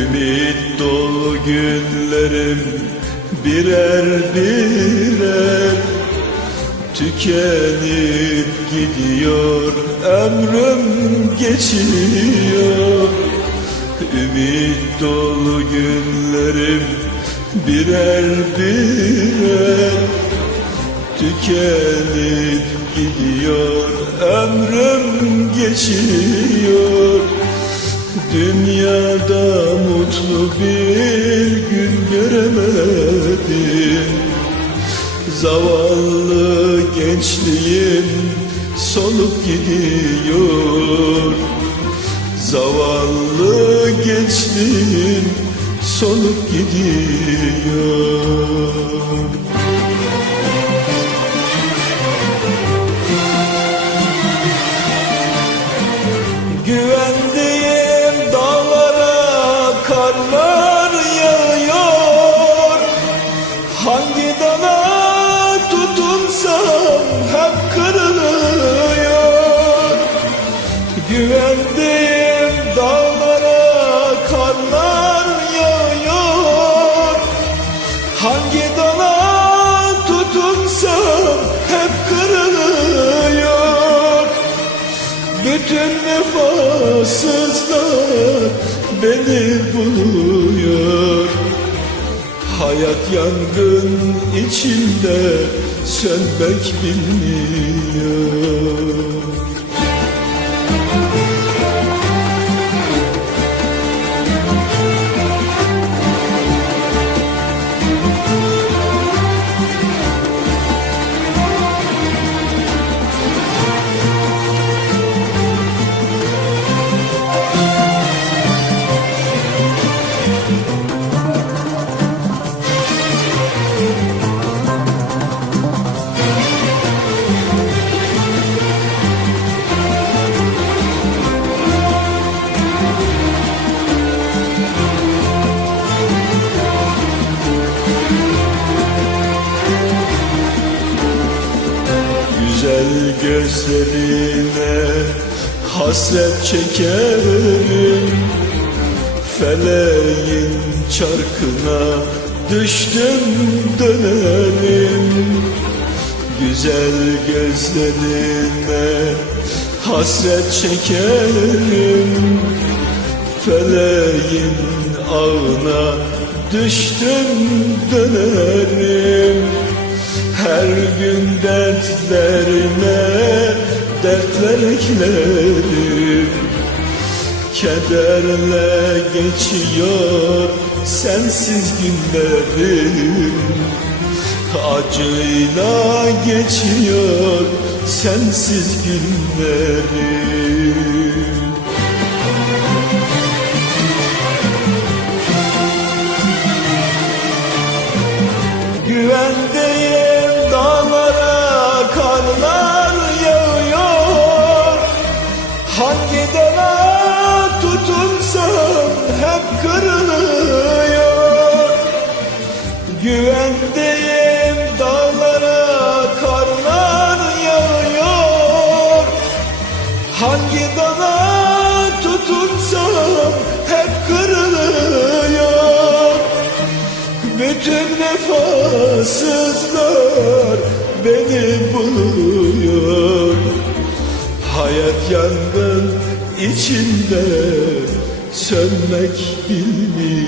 Ümit dolu günlerim birer birer Tükenip gidiyor ömrüm geçiyor. Ümit dolu günlerim birer birer Tükenip gidiyor ömrüm geçiyor Dünyada mutlu bir gün göremedim. Zavallı gençliğim solup gidiyor. Zavallı gençliğim solup gidiyor karlar yağıyor. Hangi dala tutunsam hep kırılıyor. Güvendiğim dağlara karlar yağıyor. Hangi dala tutunsam hep kırılıyor. Bütün vefasızlar beni buluyor. Hayat yangın içinde sönmek bilmiyor Güzel gözlerine hasret çekerim Feleğin çarkına düştüm dönerim. Güzel gözlerine hasret çekerim Feleğin ağına düştüm dönerim dertlerime dertler eklerim Kederle geçiyor sensiz günlerim. Acıyla geçiyor sensiz günlerim. Güvendiğim kırılıyor. Güvendiğim dağlara karlar yağıyor. Hangi dala tutunsam hep kırılıyor. Bütün vefasızlar beni buluyor. Hayat yangın içinde sönmek bilmiyor